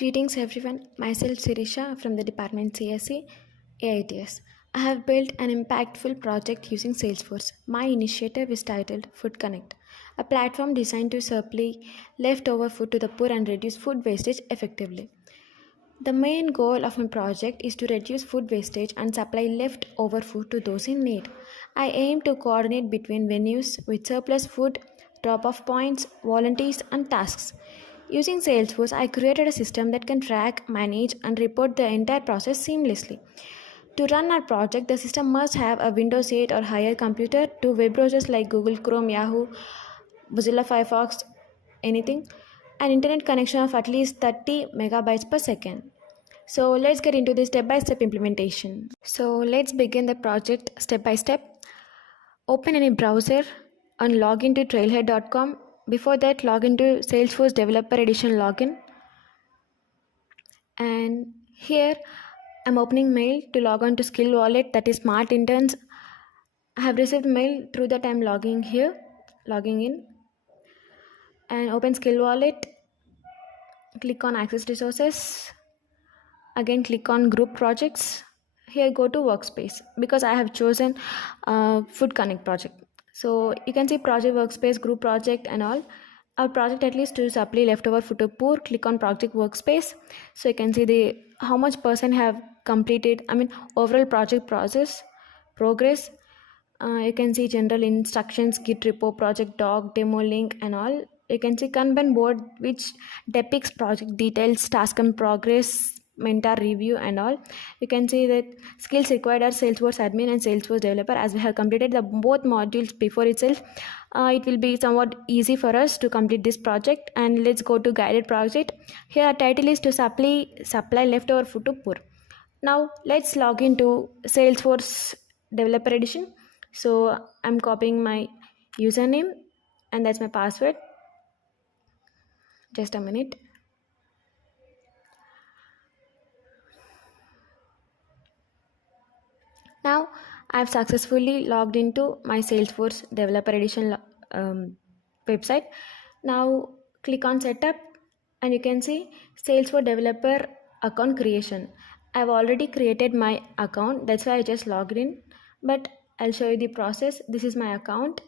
Greetings everyone, myself Sirisha from the department CSE AITS. I have built an impactful project using Salesforce. My initiative is titled Food Connect, a platform designed to supply leftover food to the poor and reduce food wastage effectively. The main goal of my project is to reduce food wastage and supply leftover food to those in need. I aim to coordinate between venues with surplus food, drop-off points, volunteers, and tasks. Using Salesforce, I created a system that can track, manage, and report the entire process seamlessly. To run our project, the system must have a Windows 8 or higher computer, two web browsers like Google Chrome, Yahoo, Mozilla Firefox, anything, an internet connection of at least 30 megabytes per second. So let's get into the step-by-step implementation. So let's begin the project step by step. Open any browser and log into trailhead.com. Before that, log into Salesforce Developer Edition login. And here I'm opening mail to log on to Skill Wallet, that is Smart Interns. I have received mail, through that I'm logging in. And open Skill Wallet. Click on Access Resources. Again click on Group Projects. Here go to Workspace because I have chosen Food Connect project. So you can see Project Workspace, Group Project and all. Our project at least to supply leftover food to poor. Click on Project Workspace. So you can see how much person have completed, overall project progress. You can see general instructions, Git repo, project doc, demo link and all. You can see Kanban board which depicts project details, task and progress, mentor review and all. You can see that skills required are Salesforce admin and Salesforce developer. As we have completed the both modules before itself, it will be somewhat easy for us to complete this project. And let's go to guided project. Here our title is to supply leftover food to poor. Now let's log into Salesforce Developer Edition. So I'm copying my username and that's my password. Just a minute. Now I've successfully logged into my Salesforce Developer Edition website. Now click on Setup and you can see Salesforce Developer Account Creation. I've already created my account, that's why I just logged in, but I'll show you the process. This is my account.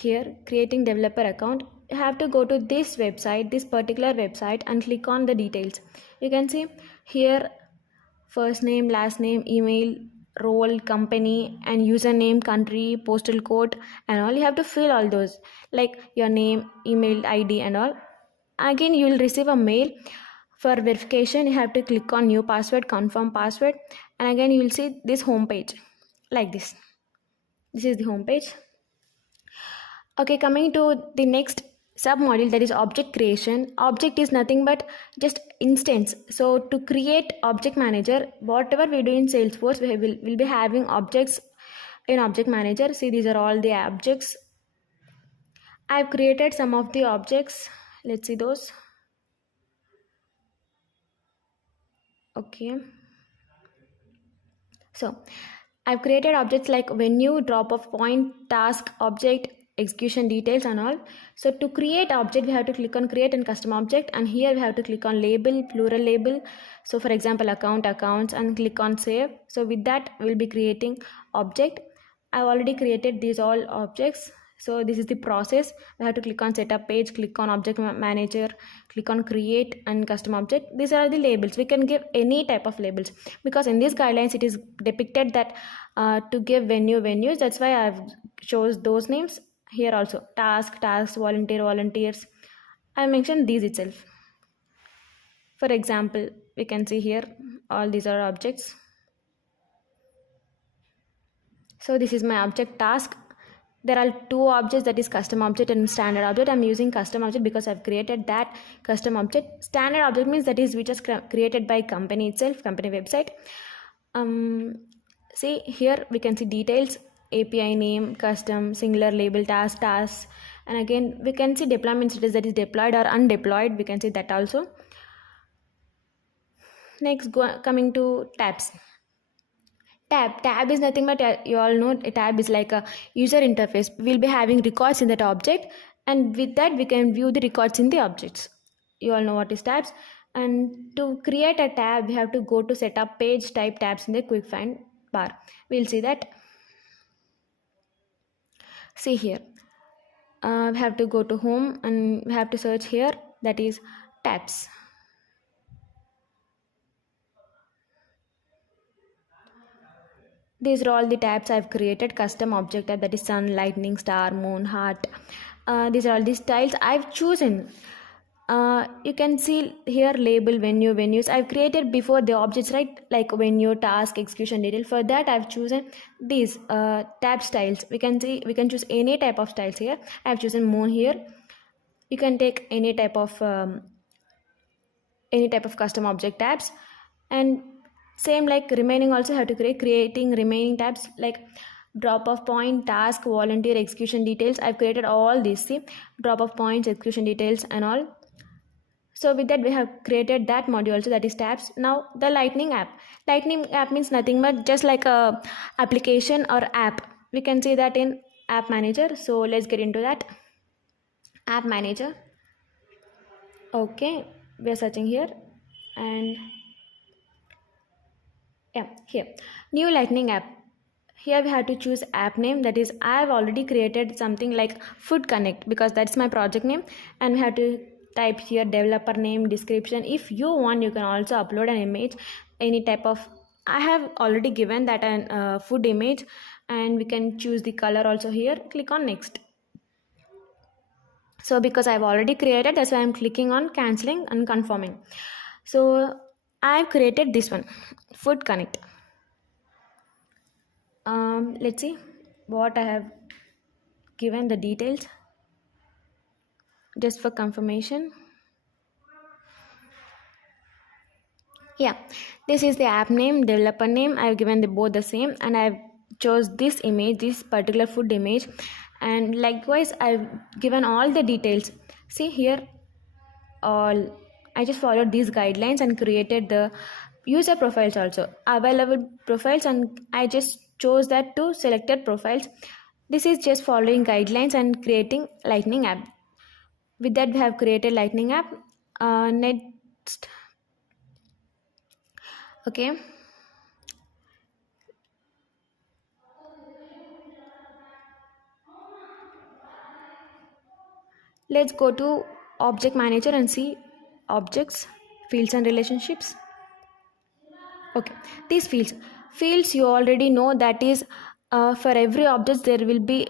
Here, creating developer account, you have to go to this website, this particular website, and click on the details. You can see here first name, last name, email, role, company, and username, country, postal code, and all. You have to fill all those like your name, email ID, and all. Again, you will receive a mail for verification. You have to click on new password, confirm password, and again you will see this home page like this. This is the home page. Okay, coming to the next sub module, that is object creation. Object is nothing but just instance. So to create object manager, whatever we do in Salesforce, we'll be having objects in object manager. See, these are all the objects. I've created some of the objects. Let's see those. Okay. So I've created objects like venue, drop off point, task, object, execution details and all. So to create object, we have to click on create and custom object, and here we have to click on label, plural label. So for example, account, accounts, and click on save. So with that we'll be creating object. I've already created these all objects. So this is the process. We have to click on setup page, click on object manager, click on create and custom object. These are the labels. We can give any type of labels because in these guidelines it is depicted that to give venues. That's why I've chose those names. Here also tasks, volunteer, volunteers. I mentioned these itself. For example, we can see here all these are objects. So this is my object task. There are two objects, that is custom object and standard object. I'm using custom object because I've created that custom object. Standard object means that is which is created by company itself, company website. See here we can see details, API name, custom, singular label, task, and again we can see deployment status, that is deployed or undeployed. We can see that also. Next, coming to tabs. Tab is nothing but you all know a tab is like a user interface. We'll be having records in that object and with that we can view the records in the objects. You all know what is tabs. And to create a tab, we have to go to setup page, type tabs in the quick find bar. We'll see that. See here, we have to go to home and we have to search here, that is tabs. These are all the tabs I've created. Custom object tab, that is sun, lightning, star, moon, heart. These are all the styles I've chosen. You can see here label, venue, venues I've created before the objects, right? Like venue, task, execution detail. For that I've chosen these tab styles. We can see we can choose any type of styles here. I've chosen moon here. You can take any type of custom object tabs. And same like remaining also have to creating remaining tabs like drop off point, task, volunteer, execution details. I've created all these. See, drop off points, execution details and all. So with that we have created that module also, that is tabs. Now the lightning app. Lightning app means nothing but just like a application or app. We can see that in app manager. So let's get into that. App manager. Okay, we are searching here and yeah, here new lightning app. Here we have to choose app name, that is I have already created something like food connect because that's my project name, and we have to type here developer name, description. If you want you can also upload an image, any type of, I have already given that an food image, and we can choose the color also here. Click on next. So because I've already created, that's why I'm clicking on cancelling and confirming. So I've created this one, food connect. Let's see what I have given the details just for confirmation. Yeah, this is the app name, developer name. I've given both the same, and I've chose this image, this particular food image, and likewise I've given all the details. See here, all I just followed these guidelines and created the user profiles also, available profiles, and I just chose that to selected profiles. This is just following guidelines and creating lightning app. With that we have created lightning app. Next, okay, let's go to object manager and see objects, fields and relationships. Okay, these fields you already know, that is for every object there will be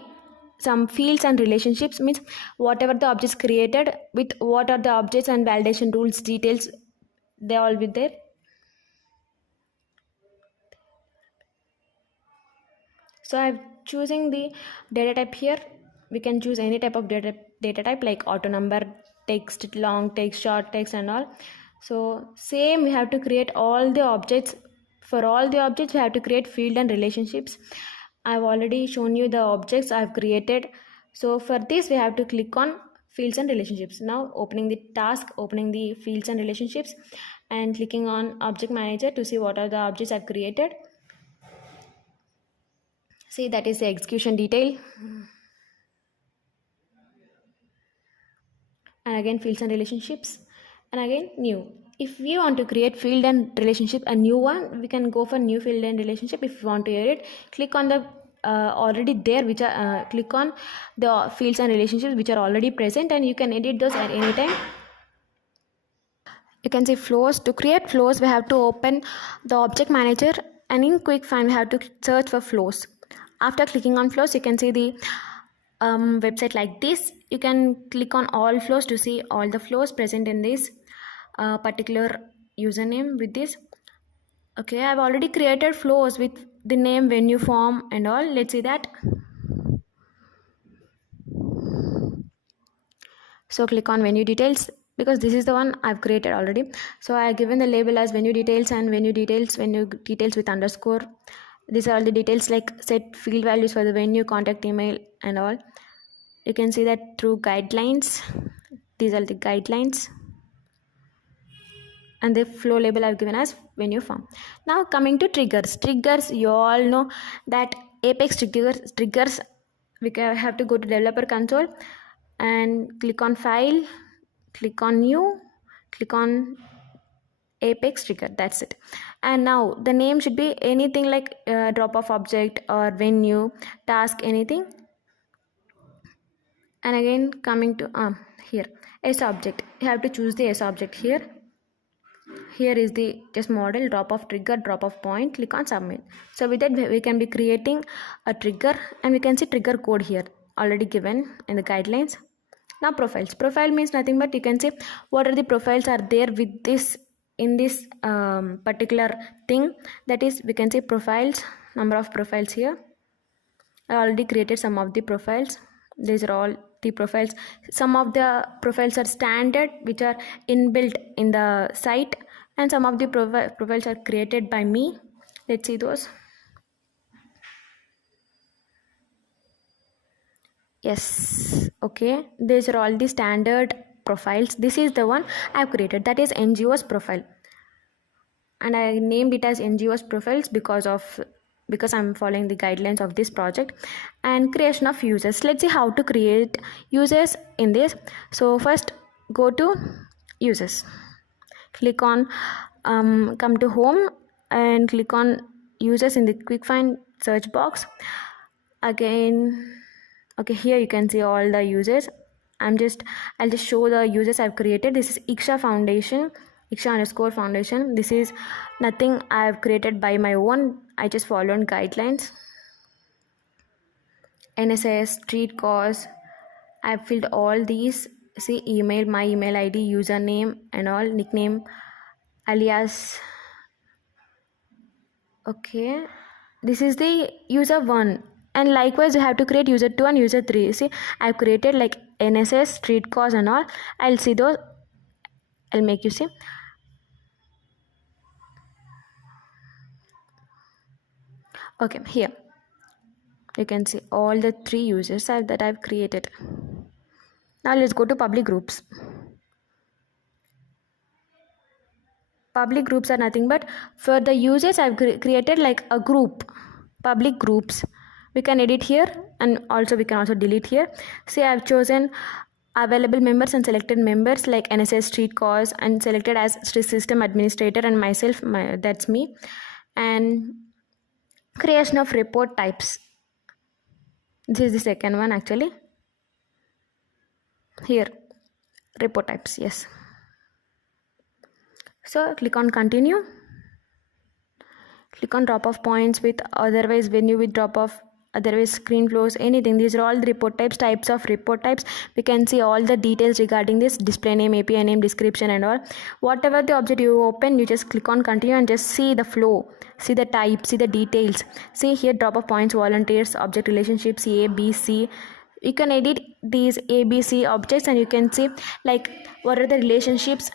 some fields and relationships, means whatever the objects created with what are the objects and validation rules details, they all be there. So I'm choosing the data type here. We can choose any type of data type like auto number, text, long text, short text and all. So same we have to create all the objects. For all the objects we have to create field and relationships. I've already shown you the objects I've created. So for this we have to click on fields and relationships. Now opening the task, opening the fields and relationships and clicking on object manager to see what are the objects I've created. See, that is the execution detail. And again fields and relationships, and again new. If we want to create field and relationship, a new one, we can go for new field and relationship. If you want to edit, click on the already there, which are click on the fields and relationships which are already present, and you can edit those at any time. You can see flows. To create flows we have to open the object manager, and in quick find we have to search for flows. After clicking on flows you can see the website like this. You can click on all flows to see all the flows present in this particular username with this. Okay, I've already created flows with the name, venue, form and all. Let's see that. So click on venue details, because this is the one I've created already. So I've given the label as venue details and venue details with underscore. These are all the details like set field values for the venue, contact email and all. You can see that through guidelines. These are the guidelines, and the flow label I've given as venue form. Now coming to triggers. Triggers, you all know that Apex triggers we have to go to developer console and click on file, click on new, click on apex trigger. That's it. And now the name should be anything like drop off object or venue, task, anything. And again coming to here s object, you have to choose the s object here. Here is the just model, drop off trigger, drop off point, click on submit. So with that we can be creating a trigger, and we can see trigger code here already given in the guidelines. Now profiles. Profile means nothing but you can see what are the profiles are there with this in this particular thing. That is, we can see profiles, number of profiles here. I already created some of the profiles. These are all the profiles. Some of the profiles are standard, which are inbuilt in the site, and some of the profiles are created by me. Let's see those. Yes, okay, these are all the standard profiles. This is the one I have created, that is NGO's profile, and I named it as NGO's profiles because I'm following the guidelines of this project. And creation of users. Let's see how to create users in this. So first go to users, click on come to home and click on users in the quick find search box. Again, okay, here you can see all the users. I'll just show the users I've created. This is Iksha Foundation, Iksha_Foundation. This is nothing I've created by my own. I just followed guidelines. NSS, street cause. I've filled all these. See, email, my email ID, username and all, nickname, alias. Okay, this is the user 1, and likewise you have to create user 2 and user 3. See, I've created like NSS, street cause and all. I'll see those, I'll make you see. Okay, here you can see all the 3 users that I've created. Now let's go to public groups. Public groups are nothing but for the users I've created like a group, public groups. We can edit here, and also we can also delete here. See, I've chosen available members and selected members like NSS, street cause, and selected as system administrator and myself, that's me. And creation of report types. This is the second one actually. Here, report types, yes. So click on continue. Click on drop off points with otherwise venue with drop off, otherwise screen flows, anything. These are all the report types of report types. We can see all the details regarding this: display name, API name, description and all. Whatever the object you open, you just click on continue and just see the flow, see the type, see the details. See here, drop off points, volunteers, object relationships, A, B, C. You can edit these A, B, C objects, and you can see like what are the relationships,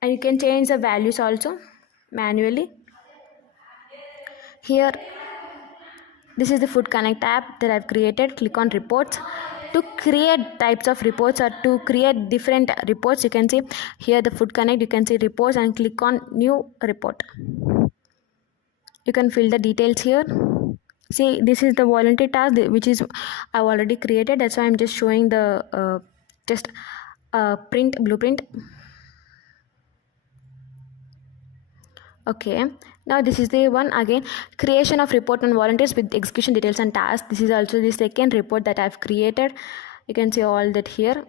and you can change the values also manually. Here, this is the Food Connect app that I've created. Click on reports. To create types of reports or to create different reports, you can see here the Food Connect, you can see reports and click on new report. You can fill the details here. See, this is the volunteer task which is I've already created. That's why I'm just showing the blueprint. Okay, now this is the one again, creation of report on volunteers with execution details and tasks. This is also the second report that I've created. You can see all that here.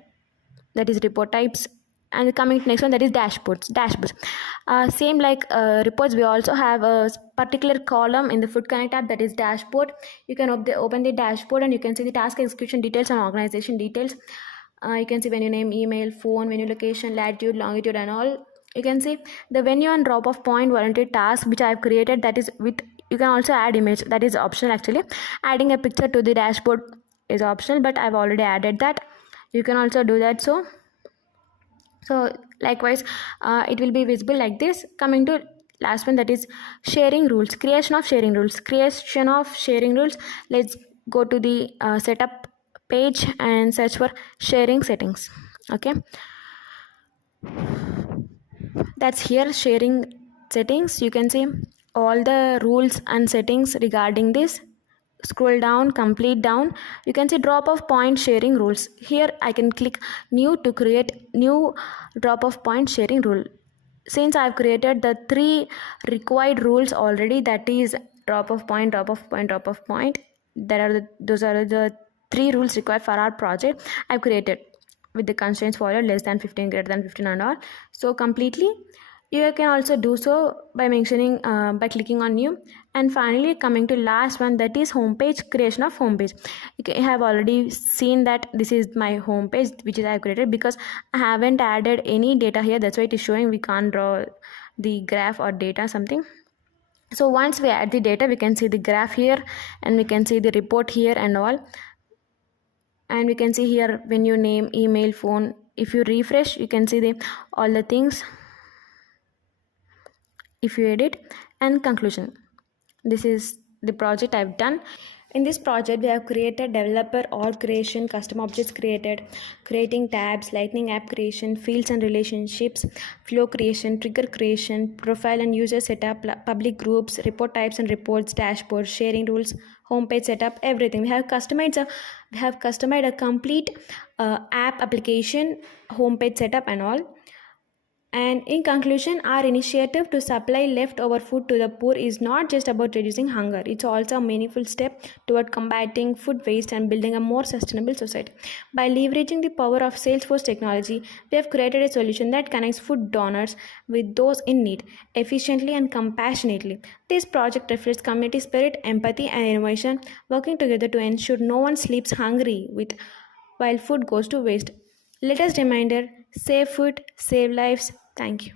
That is report types. And coming to next one, that is dashboards. Same like reports, we also have a particular column in the Food Connect app, that is dashboard. You can open the dashboard and you can see the task execution details and organization details. You can see venue name, email, phone, venue location, latitude, longitude and all. You can see the venue and drop off point volunteer task which I have created, that is with, you can also add image, that is optional actually. Adding a picture to the dashboard is optional, but I've already added that. You can also do that. So likewise it will be visible like this. Coming to last one, that is sharing rules, creation of sharing rules. Let's go to the setup page and search for sharing settings. Okay, that's here, sharing settings. You can see all the rules and settings regarding this. scroll down, complete down, you can see drop off point sharing rules. Here I can click new to create new drop off point sharing rule. Since I've created the 3 required rules already, that is drop off point, drop off point, drop off point, those are the 3 rules required for our project. I've created with the constraints followed, less than 15, greater than 15 and all. So completely you can also do so by mentioning by clicking on new. And finally coming to last one, that is homepage, creation of homepage. You have already seen that this is my homepage which is I have created, because I haven't added any data here, that's why it is showing we can't draw the graph or data something. So once we add the data, we can see the graph here and we can see the report here and all. And we can see here venue name, email, phone. If you refresh, you can see the all the things. If you edit, and conclusion, this is the project I've done. In this project we have created developer org creation, custom objects created, creating tabs, lightning app creation, fields and relationships, flow creation, trigger creation, profile and user setup, public groups, report types and reports, dashboard, sharing rules, homepage setup, everything. We have customized a complete app application, homepage setup and all. And in conclusion, our initiative to supply leftover food to the poor is not just about reducing hunger. It's also a meaningful step toward combating food waste and building a more sustainable society. By leveraging the power of Salesforce technology, we have created a solution that connects food donors with those in need efficiently and compassionately. This project reflects community spirit, empathy, and innovation, working together to ensure no one sleeps hungry while food goes to waste. Let us reminder, save food, save lives. Thank you.